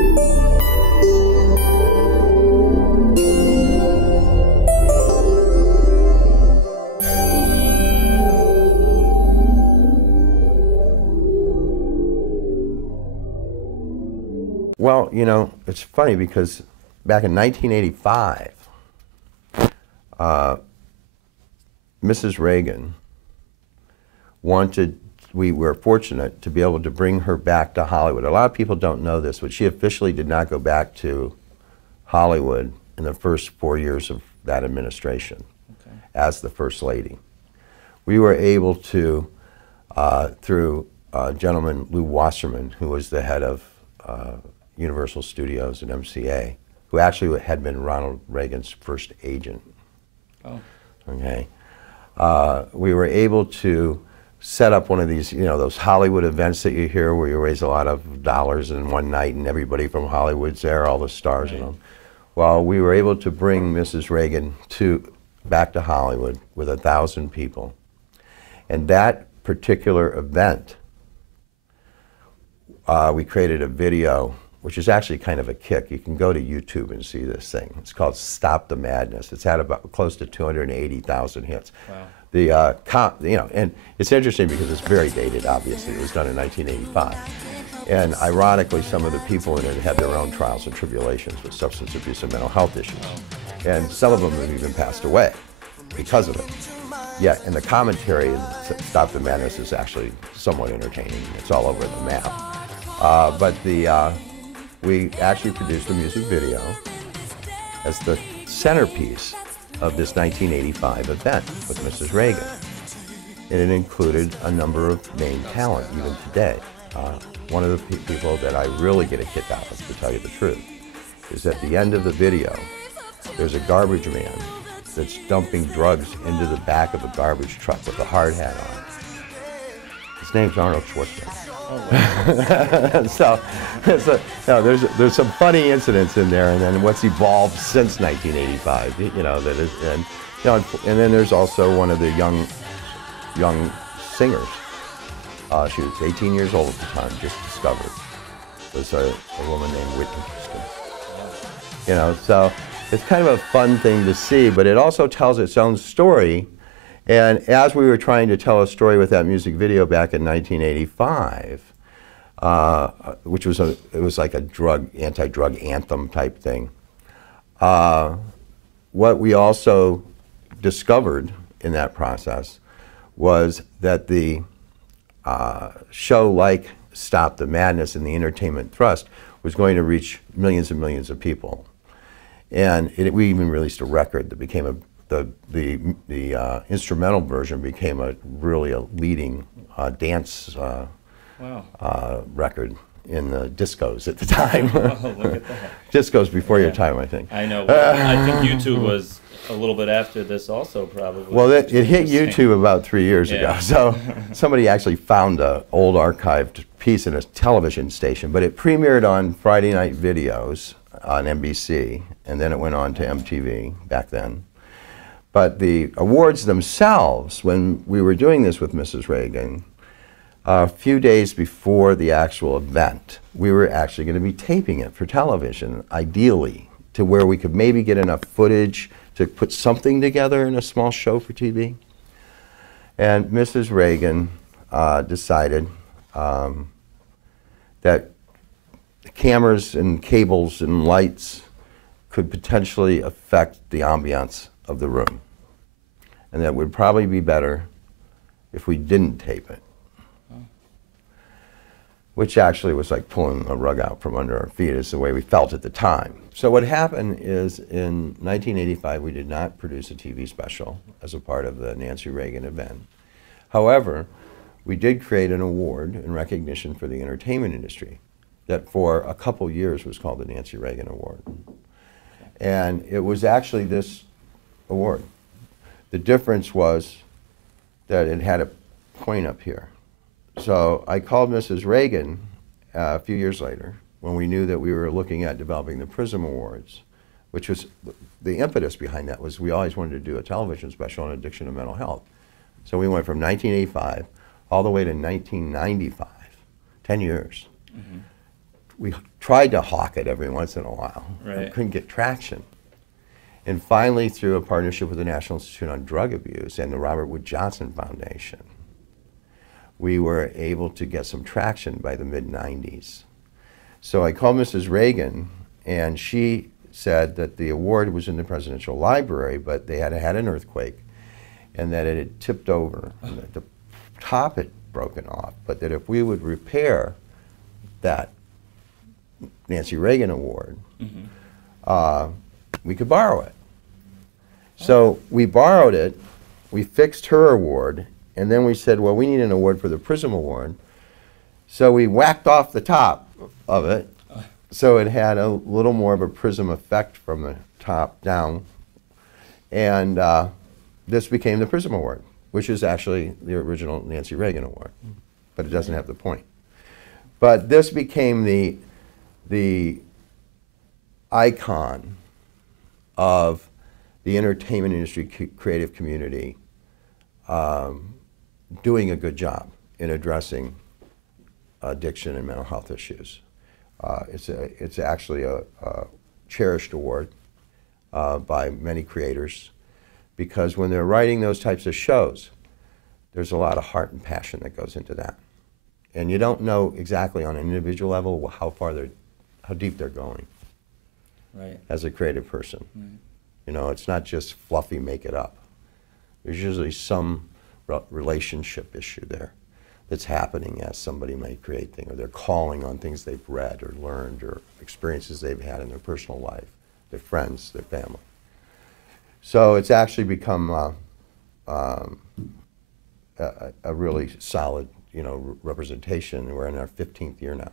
Well, you know, it's funny because back in 1985, Mrs. Reagan we were fortunate to be able to bring her back to Hollywood. A lot of people don't know this, but she officially did not go back to Hollywood in the first 4 years of that administration as the First Lady. We were able to, through a gentleman, Lou Wasserman, who was the head of Universal Studios and MCA, who actually had been Ronald Reagan's first agent. Oh. Okay. We were able to set up one of these, you know, those Hollywood events that you hear where you raise a lot of dollars in one night and everybody from Hollywood's there, all the stars, you know. Well, we were able to bring Mrs. Reagan back to Hollywood with 1,000 people. And that particular event, we created a video, which is actually kind of a kick. You can go to YouTube and see this thing. It's called Stop the Madness. It's had about close to 280,000 hits. Wow. You know, and it's interesting because it's very dated, obviously. It was done in 1985. And ironically, some of the people in it had their own trials and tribulations with substance abuse and mental health issues. And some of them have even passed away because of it. Yeah, and the commentary in Stop the Madness is actually somewhat entertaining. It's all over the map. But we actually produced a music video as the centerpiece of this 1985 event with Mrs. Reagan. And it included a number of main talent, even today. One of the people that I really get a kick out of, to tell you the truth, is at the end of the video, there's a garbage man that's dumping drugs into the back of a garbage truck with a hard hat on. His name's Arnold Schwarzenegger. Oh, wow. There's some funny incidents in there, and then what's evolved since 1985, you know, that is, and you know, and then there's also one of the young singers. She was 18 years old at the time, just discovered. It was a woman named Whitney Houston. You know, so it's kind of a fun thing to see, but it also tells its own story. And as we were trying to tell a story with that music video back in 1985, which was it was like a anti-drug anthem type thing, what we also discovered in that process was that the show like Stop the Madness and the entertainment thrust was going to reach millions and millions of people. And we even released a record that became the instrumental version became a leading dance record in the discos at the time. Oh, look at that. Discos before your time, I think. I know. Well, I think YouTube was a little bit after this also, probably. Well, it hit YouTube about 3 years ago. So somebody actually found an old archived piece in a television station, but it premiered on Friday night videos on NBC, and then it went on to MTV back then. But the awards themselves, when we were doing this with Mrs. Reagan, a few days before the actual event, we were actually going to be taping it for television, ideally, to where we could maybe get enough footage to put something together in a small show for TV. And Mrs. Reagan decided that cameras and cables and lights could potentially affect the ambiance of the room, and that would probably be better if we didn't tape it, which actually was like pulling a rug out from under our feet, is the way we felt at the time. So what happened is in 1985 we did not produce a TV special as a part of the Nancy Reagan event. However, we did create an award in recognition for the entertainment industry that for a couple years was called the Nancy Reagan Award. And it was actually this award. The difference was that it had a point up here. So I called Mrs. Reagan a few years later when we knew that we were looking at developing the Prism Awards, which was, the impetus behind that was we always wanted to do a television special on addiction and mental health. So we went from 1985 all the way to 1995, 10 years. Mm-hmm. we tried to hawk it every once in a while. Right. And couldn't get traction. And finally, through a partnership with the National Institute on Drug Abuse and the Robert Wood Johnson Foundation, we were able to get some traction by the mid-90s. So I called Mrs. Reagan, and she said that the award was in the presidential library, but they had had an earthquake, and that it had tipped over, and that the top had broken off, but that if we would repair that Nancy Reagan Award, we could borrow it. So we borrowed it, we fixed her award, and then we said, well, we need an award for the Prism Award. So we whacked off the top of it, so it had a little more of a prism effect from the top down. And this became the Prism Award, which is actually the original Nancy Reagan Award, but it doesn't have the point. But this became the icon of the entertainment industry creative community doing a good job in addressing addiction and mental health issues. It's actually a cherished award by many creators, because when they're writing those types of shows, there's a lot of heart and passion that goes into that. And you don't know exactly on an individual level how deep they're going as a creative person. You know, it's not just fluffy make it up. There's usually some relationship issue there that's happening as somebody may create things, or they're calling on things they've read or learned or experiences they've had in their personal life, their friends, their family. So it's actually become a really solid, representation. We're in our 15th year now.